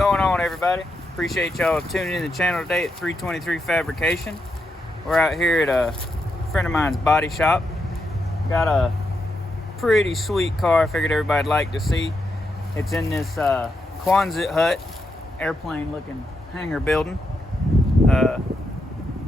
going on, everybody? Appreciate y'all tuning in the channel today at 323 Fabrication. We're out here at a friend of mine's body shop. Got a pretty sweet car I figured everybody'd like to see. It's in this Quonset hut, airplane looking hangar building,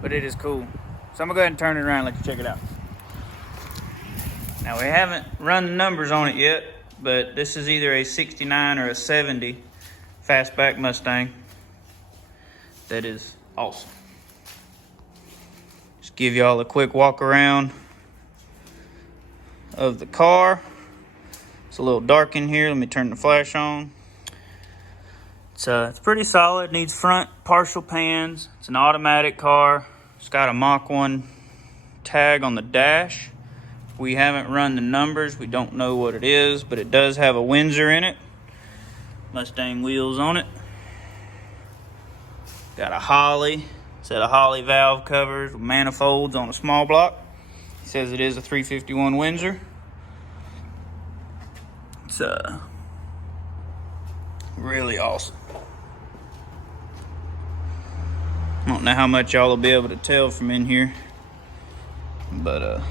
but it is cool. So I'm gonna go ahead and turn it around and let you check it out. Now we haven't run the numbers on it yet, but this is either a 69 or a 70 Fastback Mustang. That is awesome. Just give y'all a quick walk around of the car. It's a little dark in here. Let me turn the flash on. It's pretty solid. Needs front partial pans. It's an automatic car. It's got a Mach 1 tag on the dash. We haven't run the numbers. We don't know what it is, but it does have a Windsor in it. Mustang wheels on it. Got a Holly. Set of Holly valve covers with manifolds on a small block. It says it is a 351 Windsor. It's really awesome. I don't know how much y'all will be able to tell from in here, but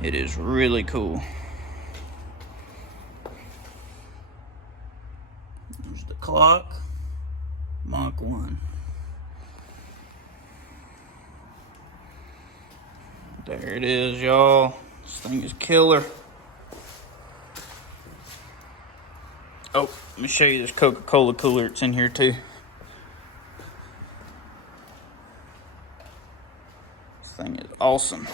it is really cool. There's the clock. Mach 1. There it is, y'all. This thing is killer. Oh, let me show you this Coca-Cola cooler. It's in here too. This thing is awesome.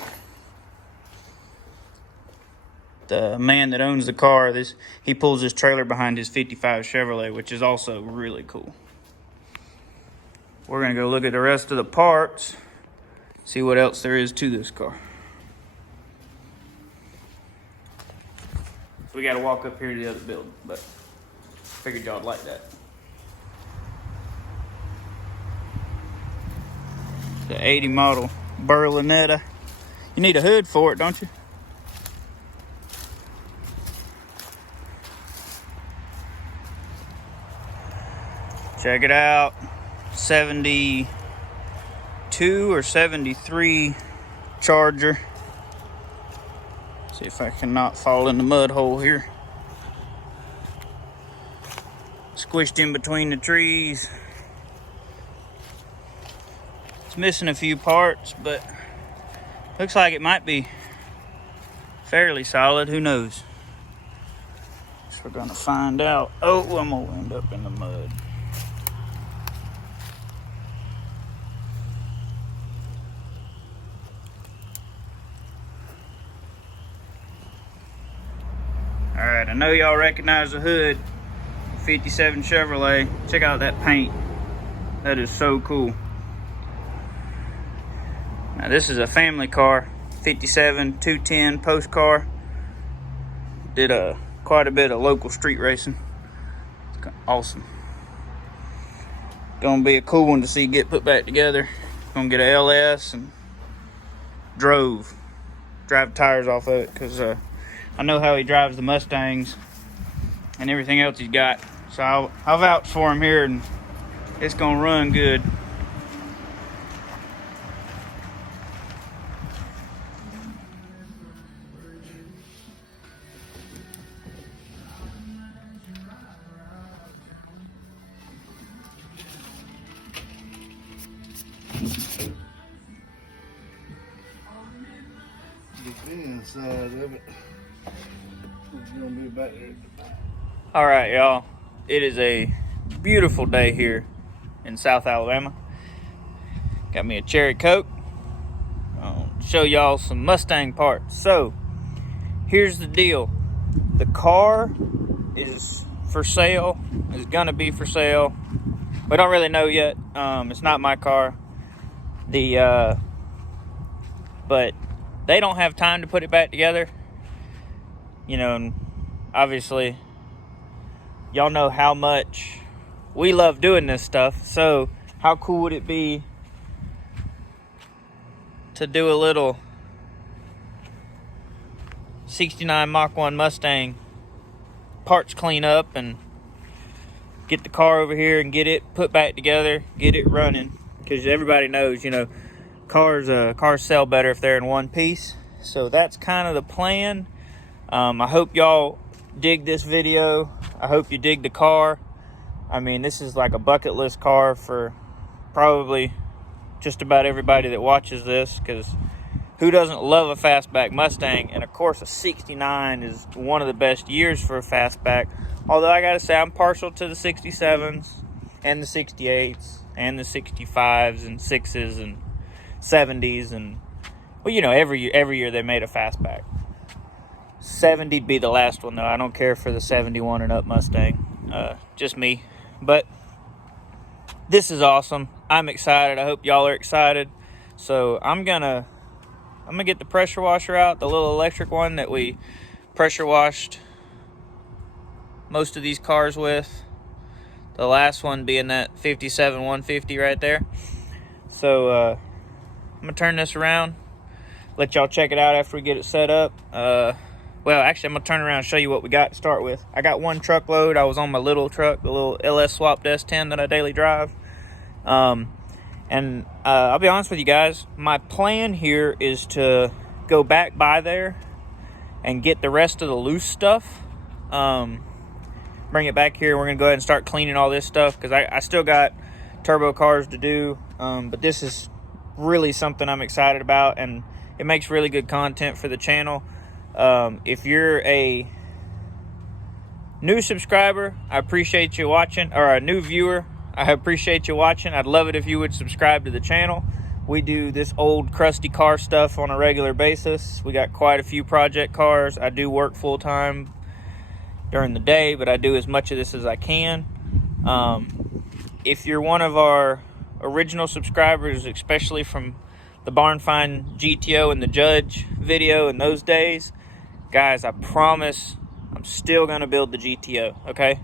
The man that owns the car, he pulls his trailer behind his 55 Chevrolet, which is also really cool. We're gonna go look at the rest of the parts, see what else there is to this car. We gotta walk up here to the other building, but figured y'all'd like that. The 80 model Berlinetta. You need a hood for it, don't you? Check it out. 72 or 73 Charger. See if I can not fall in the mud hole here. Squished in between the trees. It's missing a few parts, but looks like it might be fairly solid. Who knows? So we're gonna find out. Oh, I'm gonna end up in the mud. All right, I know y'all recognize the hood. 57 Chevrolet. Check out that paint. That is so cool. Now this is a family car. 57 210 post car. Did quite a bit of local street racing. It's awesome. Gonna be a cool one to see get put back together. Gonna get a LS and drive the tires off of it, because I know how he drives the Mustangs and everything else he's got. So I'll vouch for him here, and it's gonna run good. The inside of it. It's gonna be back there. All right, y'all. It is a beautiful day here in South Alabama. Got me a cherry Coke. I'll show y'all some Mustang parts. So, here's the deal. The car is for sale. Is gonna be for sale. We don't really know yet. It's not my car. But they don't have time to put it back together. You know, and obviously, y'all know how much we love doing this stuff. So how cool would it be to do a little 69 Mach 1 Mustang parts cleanup and get the car over here and get it put back together, get it running, because everybody knows, you know, cars sell better if they're in one piece. So that's kind of the plan. I hope y'all dig this video. I hope you dig the car. I mean, this is like a bucket list car for probably just about everybody that watches this, because who doesn't love a Fastback Mustang? And of course, a 69 is one of the best years for a Fastback. Although I gotta say, I'm partial to the 67s and the 68s and the 65s and 6s and 70s, and well, you know, every year they made a Fastback. 70'd be the last one though. I don't care for the 71 and up Mustang. Just me. But this is awesome. I'm excited. I hope y'all are excited. So I'm gonna get the pressure washer out, the little electric one that we pressure washed most of these cars with. The last one being that 57 150 right there. So I'm gonna turn this around, let y'all check it out after we get it set up. Well, actually, I'm gonna turn around and show you what we got to start with. I got one truckload. I was on my little truck, the little LS swapped S10 that I daily drive. And I'll be honest with you guys, my plan here is to go back by there and get the rest of the loose stuff. Bring it back here. We're gonna go ahead and start cleaning all this stuff, because I still got turbo cars to do. But this is really something I'm excited about, and it makes really good content for the channel. If you're a new subscriber, I appreciate you watching, or a new viewer, I appreciate you watching. I'd love it if you would subscribe to the channel. We do this old crusty car stuff on a regular basis. We got quite a few project cars. I do work full-time during the day, but I do as much of this as I can. If you're one of our original subscribers, especially from the barnfind GTO and the Judge video in those days, guys, I promise I'm still gonna build the GTO, okay?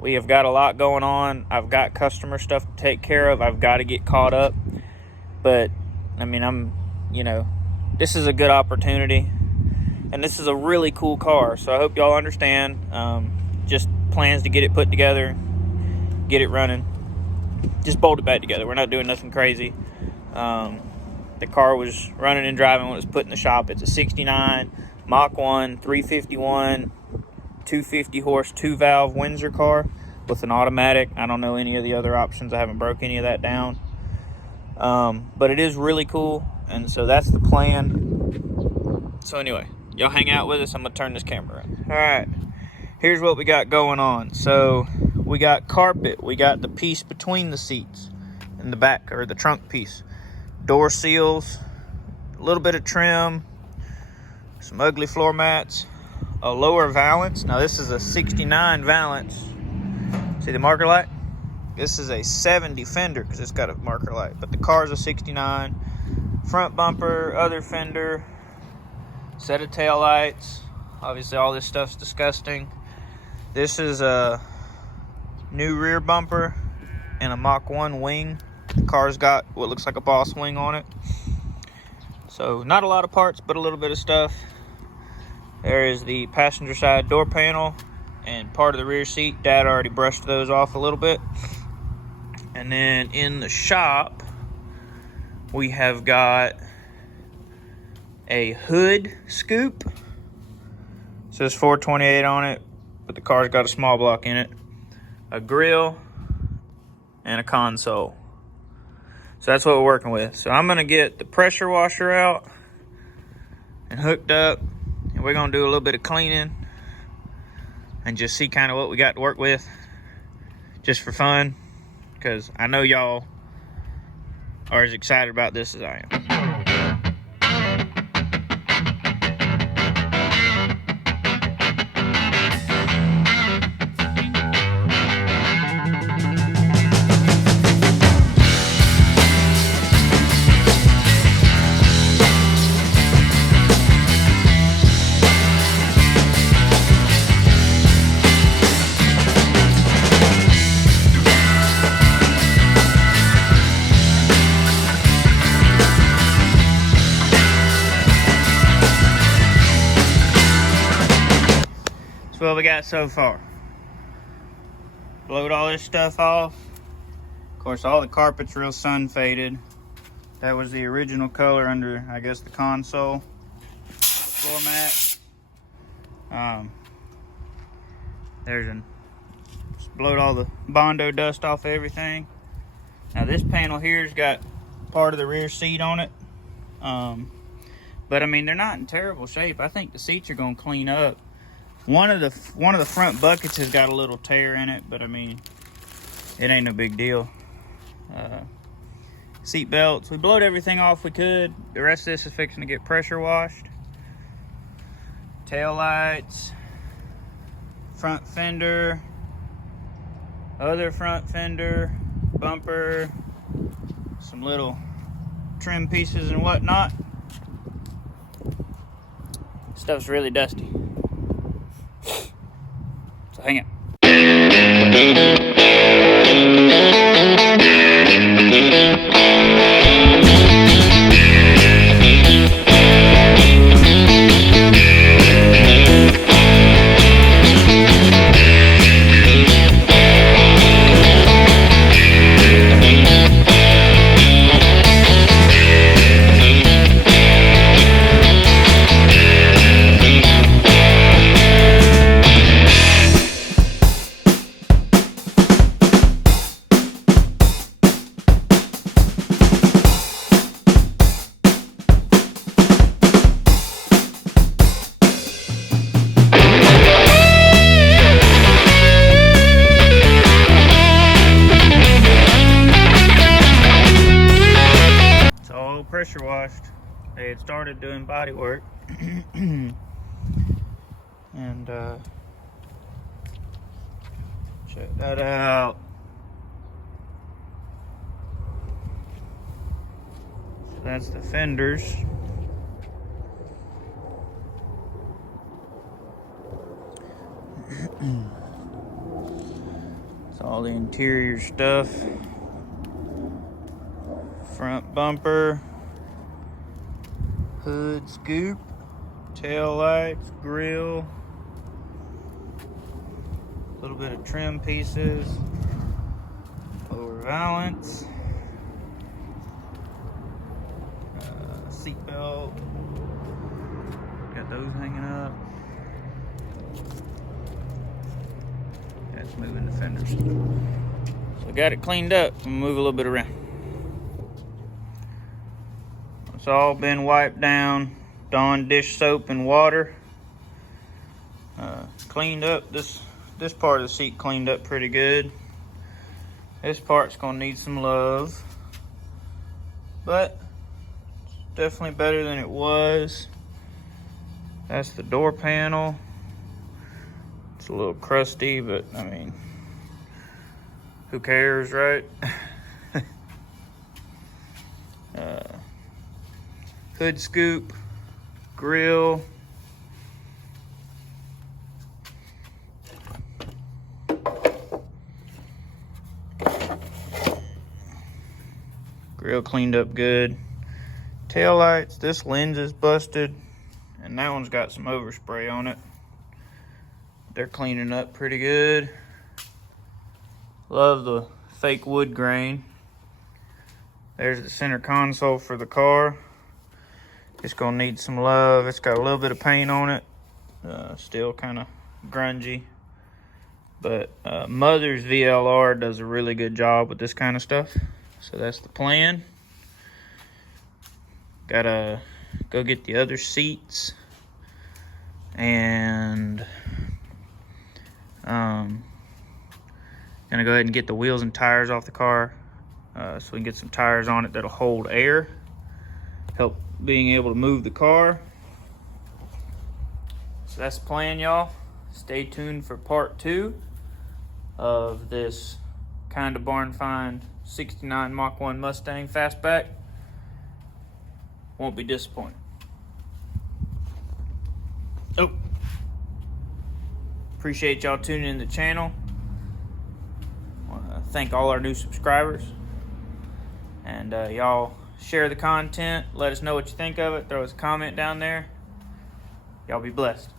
We have got a lot going on. I've got customer stuff to take care of. I've got to get caught up. But, I mean, this is a good opportunity. And this is a really cool car. So I hope y'all understand. Just plans to get it put together, get it running. Just bolt it back together. We're not doing nothing crazy. The car was running and driving when it was put in the shop. It's a 69 Mach 1, 351, 250 horse, 2-valve Windsor car with an automatic. I don't know any of the other options. I haven't broke any of that down. But it is really cool, and so that's the plan. So anyway, y'all hang out with us. I'm gonna turn this camera around. All right, here's what we got going on. So we got carpet. We got the piece between the seats in the back, or the trunk piece. Door seals, a little bit of trim, some ugly floor mats, a lower valance. Now this is a 69 valance. See the marker light? This is a 70 fender because it's got a marker light, but the car's a 69. Front bumper, other fender, set of tail lights. Obviously all this stuff's disgusting. This is a new rear bumper and a Mach 1 wing. The car's got what looks like a Boss wing on it. So not a lot of parts, but a little bit of stuff. There is the passenger side door panel and part of the rear seat. Dad already brushed those off a little bit. And then in the shop, we have got a hood scoop. It says 428 on it, but the car's got a small block in it. A grill and a console. So that's what we're working with. So I'm gonna get the pressure washer out and hooked up. And we're gonna do a little bit of cleaning and just see kind of what we got to work with, just for fun, because I know y'all are as excited about this as I am. What we got so far. Blowed all this stuff off. Of course, all the carpet's real sun faded. That was the original color under, I guess, the console floor mat. Just blowed all the Bondo dust off everything. Now this panel here's got part of the rear seat on it. But I mean, they're not in terrible shape. I think the seats are gonna clean up. One of the front buckets has got a little tear in it, but I mean, it ain't no big deal. Seat belts, we blowed everything off we could. The rest of this is fixing to get pressure washed. Tail lights, front fender, other front fender, bumper, some little trim pieces and whatnot. Stuff's really dusty. So hang on. Pressure washed. They had started doing body work and check that out. So that's the fenders. It's all the interior stuff. Front bumper, hood scoop, tail lights, grill, a little bit of trim pieces, lower valance, seat belt, got those hanging up. That's moving the fenders. So I got it cleaned up. I'm gonna move a little bit around. It's all been wiped down, Dawn dish soap and water. Cleaned up, this part of the seat cleaned up pretty good. This part's gonna need some love, but it's definitely better than it was. That's the door panel. It's a little crusty, but I mean, who cares, right? Hood scoop, grill, grill cleaned up good. Tail lights, this lens is busted, and that one's got some overspray on it. They're cleaning up pretty good. Love the fake wood grain. There's the center console for the car. It's gonna need some love. It's got a little bit of paint on it. Still kind of grungy. But Mother's VLR does a really good job with this kind of stuff. So that's the plan. Gotta go get the other seats. And gonna go ahead and get the wheels and tires off the car. So we can get some tires on it that'll hold air. Help being able to move the car. So that's the plan, y'all. Stay tuned for part 2 of this kind of barn find 69 Mach 1 Mustang Fastback. Won't be disappointed. Oh, appreciate y'all tuning in the channel. Want to thank all our new subscribers, and y'all share the content. Let us know what you think of it. Throw us a comment down there. Y'all be blessed.